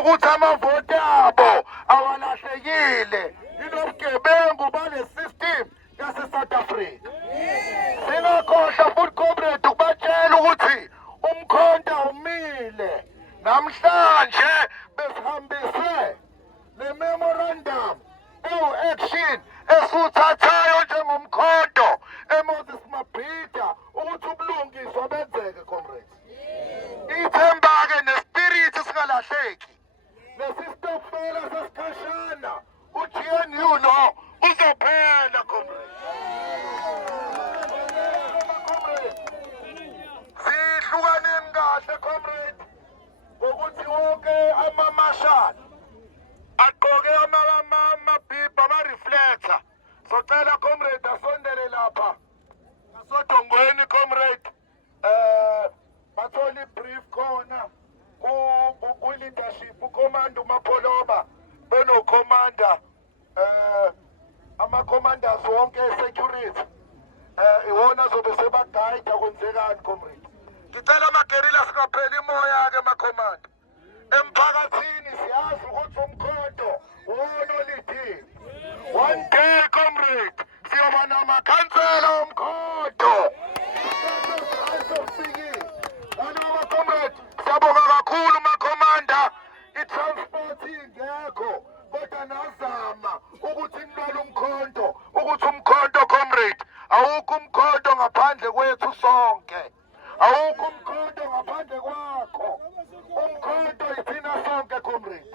ukuthi amavoti abo awalahlekile inobugebengu bale system yase-South Africa. Singakhohlwa futhi comrade ukubatshela ukuthi umkhonto umile namhlanje besihambise le memorandum ewu-action esuthathayo njengomkhonto eMoses Mabhida ukuthi ubulungiswa benzeke comrades. Ithemba-ke nespirithi singalahleki. Nesistokfela sesikhashana u-GNU lo uzophela comrades. Sihlukaneni kahle comrades ngokuthi wonke ama-marshal aqoke amabhibha ama-reflector. Socela comrade asondele lapha ngasodongweni comrade. Bathole i-brief khona ku-leadership ukomanda uMapholoba benokomanda ama-commanders wonke e-security iwona zobe sebagayida kwenzekani comrade. Ngicela amagerilla singapheli imoya-ke amakhomanda. Emphakathini siyazi ukuthi umkhonto wona olidini. One day comrade siyoba namakhansela omkhonto. Kanti comrade siyabonga kakhulu makhomanda. I-transport ingekho kodwa nazama ukuthi nilwele umkhonto, ukuthi umkhonto comrade awukho umkhonto ngaphandle kwethu sonke. Awukho umkhonto ngaphandle kwakho. Umkhonto ithina sonke comrade.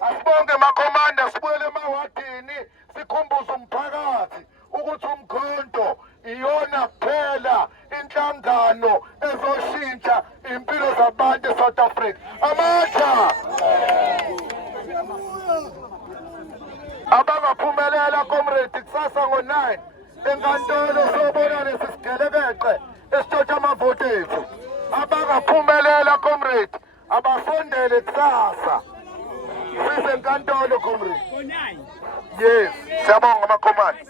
Asibonge makhomanda sibuyele emawadini sikhumbuze umphakathi ukuthi umkhonto iyona kuphela inhlangano ezoshintsha impilo zabantu eSouth Africa. Amandla abangaphumelela comrade kusasa ngo-9 enkantolo sobona lesisigelekeqe esitshotha amavoti ethu. Abangaphumelela comrade abasondele kusasa sisenkantolo comrade. Yes, siyabonga makhomanda.